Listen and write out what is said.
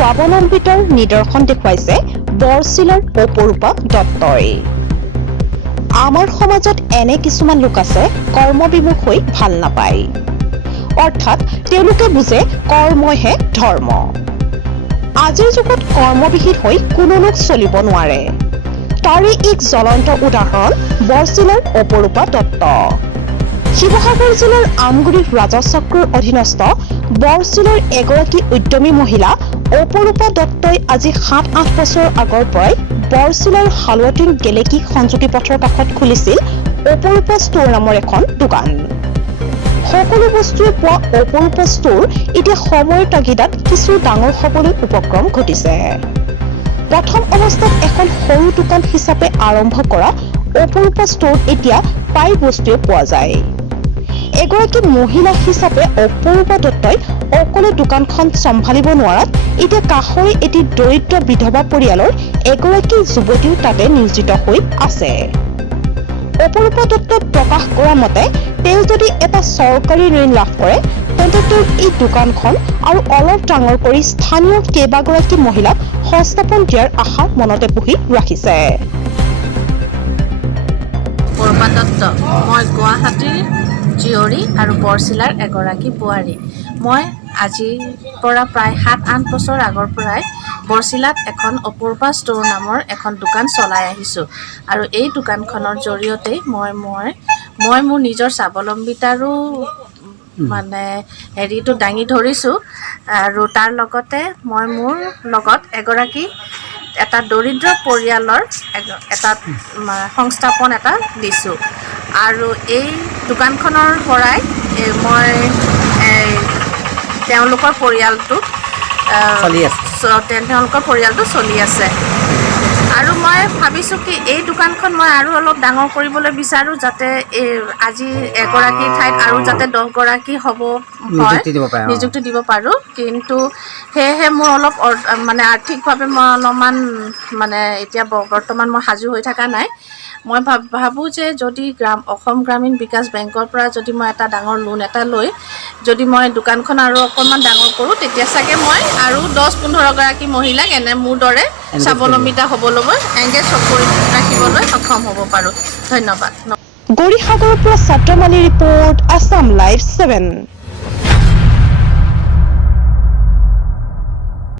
স্বাৱলম্বিতাৰ নিদৰ্শন দেখুৱাইছে বৰছিলাৰ অপৰূপা দত্তই। আমাৰ সমাজত এনে কিছুমান লোক আছে কৰ্মবিমুখ হৈ ভাল নাপায়, অৰ্থাৎ তেওঁলোকে বুজে কৰ্মইহে ধৰ্ম। আজিৰ যুগত কৰ্মবিহীন হৈ কোনো লোক চলিব নোৱাৰে। তাৰে এক জ্বলন্ত উদাহৰণ বৰছিলাৰ অপৰূপা দত্ত। শিৱসাগৰ জিলাৰ আমগুৰি ৰাজচক্ৰৰ অধীনস্থ বৰছিলাৰ এগৰাকী উদ্যমী মহিলা অপৰূপা দত্তই আজি ৭-৮ বছৰ আগৰ পৰাই বৰছিলাৰ হালুৱাটিং গেলেকী সংযোগী পথৰ কাষত খুলিছিল অপৰূপা ষ্ট'ৰ নামৰ এখন দোকান। সকলো বস্তুৱে পোৱা অপৰূপা ষ্ট'ৰ এতিয়া সময়ৰ তাগিদাত কিছু ডাঙৰ হ'বলৈ উপক্ৰম ঘটিছে। প্ৰথম অৱস্থাত এখন সৰু দোকান হিচাপে আৰম্ভ কৰা অপৰূপা ষ্ট'ৰত এতিয়া প্ৰায় বস্তুৱে পোৱা যায়। এগৰাকী মহিলা হিচাপে অপৰূপা দত্তই অকলে দোকানখন চম্ভালিব নোৱাৰাত এতিয়া কাষৰে এটি দৰিদ্ৰ বিধৱা পৰিয়ালৰ এগৰাকী যুৱতীও তাতে নিয়োজিত হৈ আছে। অপৰূপা দত্তই প্ৰকাশ কৰা মতে তেওঁ যদি এটা চৰকাৰী ঋণ লাভ কৰে তেন্তে তেওঁ এই দোকানখন আৰু অলপ ডাঙৰ কৰি স্থানীয় কেইবাগৰাকী মহিলাক সংস্থাপন দিয়াৰ আশা মনতে পুহি ৰাখিছে। অপৰূপা দত্ত, মই গুৱাহাটীৰ জীয়ৰী আৰু বৰছিলাৰ এগৰাকী বোৱাৰী। মই আজিৰ পৰা প্ৰায় 7-8 বছৰ আগৰ পৰাই বৰছিলাত এখন অপৰূপা ষ্ট'ৰ নামৰ এখন দোকান চলাই আহিছোঁ আৰু এই দোকানখনৰ জৰিয়তেই মই মোৰ নিজৰ স্বাৱলম্বিতাৰো হেৰিটো দাঙি ধৰিছোঁ আৰু তাৰ লগতে মই মোৰ লগত এটা দৰিদ্ৰ পৰিয়ালৰ এটা সংস্থাপন এটা দিছোঁ আৰু এই দোকানখনৰ পৰাই মই তেওঁলোকৰ পৰিয়ালটো চলি আছে আৰু মই ভাবিছোঁ কি এই দোকানখন মই আৰু অলপ ডাঙৰ কৰিবলৈ বিচাৰোঁ, যাতে আজি এগৰাকীৰ ঠাইত আৰু যাতে 10গৰাকী নিযুক্তি দিব পাৰোঁ। কিন্তু সেয়েহে মোৰ অলপ আৰ্থিকভাৱে মই অলপমান এতিয়া বৰ্তমান মই সাজু হৈ থকা নাই। মই ভাবোঁ যে যদি অসম গ্ৰামীণ বিকাশ বেংকৰ পৰা যদি মই এটা ডাঙৰ লোন এটা লৈ যদি মই দোকানখন আৰু অকণমান ডাঙৰ কৰোঁ তেতিয়া চাগে মই আৰু 10-15গৰাকী মহিলাক মোৰ দৰে স্বাৱলম্বিতা হ'বলৈ এংগেজ কৰি ৰাখিবলৈ সক্ষম হ'ব পাৰোঁ। ধন্যবাদ। গৌৰীসাগৰৰ পৰা ছাত্ৰমালী ৰিপৰ্ট, আছাম লাইভ 7।